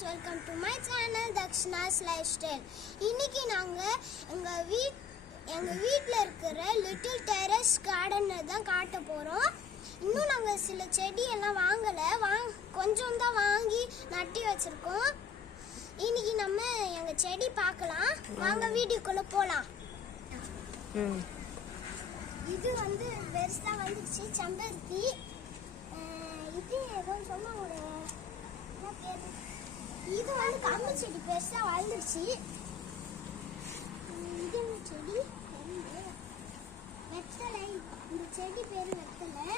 Friends welcome to my channel Dakshana's life style இன்னைக்கு நாங்கள் எங்கள் வீட் எங்கள் வீட்டில் இருக்கிற லிட்டில் டெரஸ் கார்டனை தான் காட்ட போகிறோம் இன்னும் நாங்கள் சில செடி எல்லாம் வாங்கலை. வாங் கொஞ்சம் தான் வாங்கி நட்டி வச்சுருக்கோம். இன்னைக்கு நம்ம எங்கள் செடி பார்க்கலாம். வாங்க வீடியோக்குள்ளே போகலாம் இது வந்து பெருசாக வந்துருச்சு செம்பருத்தி. இது சொன்னாங்க என்ன பேரு? இது வந்து கம்பு செடி பெருசாக வளர்ந்துருச்சு. இது செடி. வெத்தலை. இந்த செடி பேர் வெத்தலை.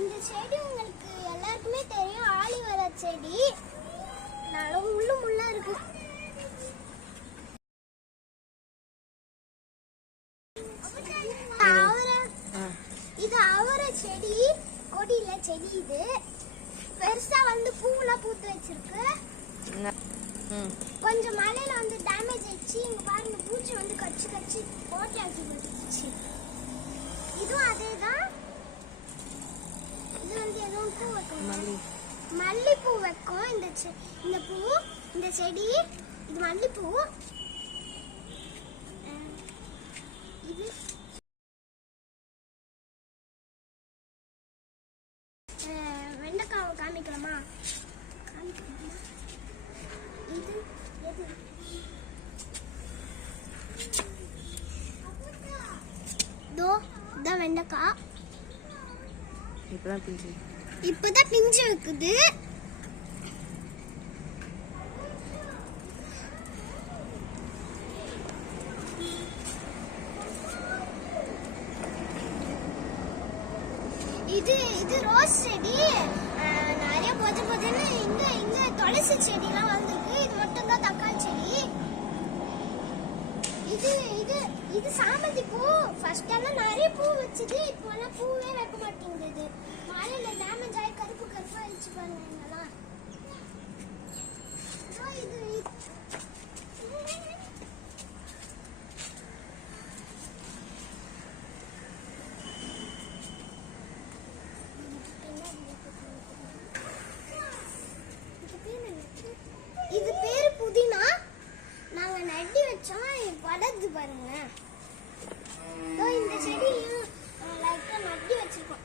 இந்த செடி உங்களுக்கு எல்லாருக்குமே தெரியும். ஆலிவர செடி. நல்ல முள்ளு முள்ளா இருக்கு. இது அவரை செடி கொடியில செடி இது. பூவெல்லாம் பூத்து வச்சிருக்கு. கொஞ்சம் மழையில வந்து டேமேஜ் ஆயிடுச்சு. இங்க பாருங்க பூச்சி வந்து கச்சு கச்சு போட்டாக்கி வந்துச்சு இதுவும் அதே தான் இது வந்து ஏதோ பூ வைக்கும் மல்லி. மல்லிப்பூ வைக்கும். இந்த இந்த பூ இந்த செடி இது மல்லிப்பூ. இது. வெண்டைக்காவை காமிக்கலாமா? வெண்டைக்காய் இப்பதான் பிஞ்சு. இப்பதான் பிஞ்சு வைக்குது இது இது ரோஸ் செடி. நிறைய பொத பொதன்னு இங்க இங்க துளசி செடிலாம் வந்திருக்கு இது மட்டும் தான் தக்காளி செடி இது இது இது சாமந்தி பூ. ஃபர்ஸ்ட் எல்லாம் நிறைய பூ வச்சது இப்போ எல்லாம் பூவே வைக்க மாட்டேங்குது. மழையில டேமேஜ் ஆகி கருப்பு கருப்பாக ஆயிடுச்சு பாருங்க இங்கெல்லாம் இதோ இது இது பேரு புதினா நாங்க நட்டி வச்சோம் பாருங்க இந்த செடியும் லைட்டா நட்டி வச்சிருக்கோம்.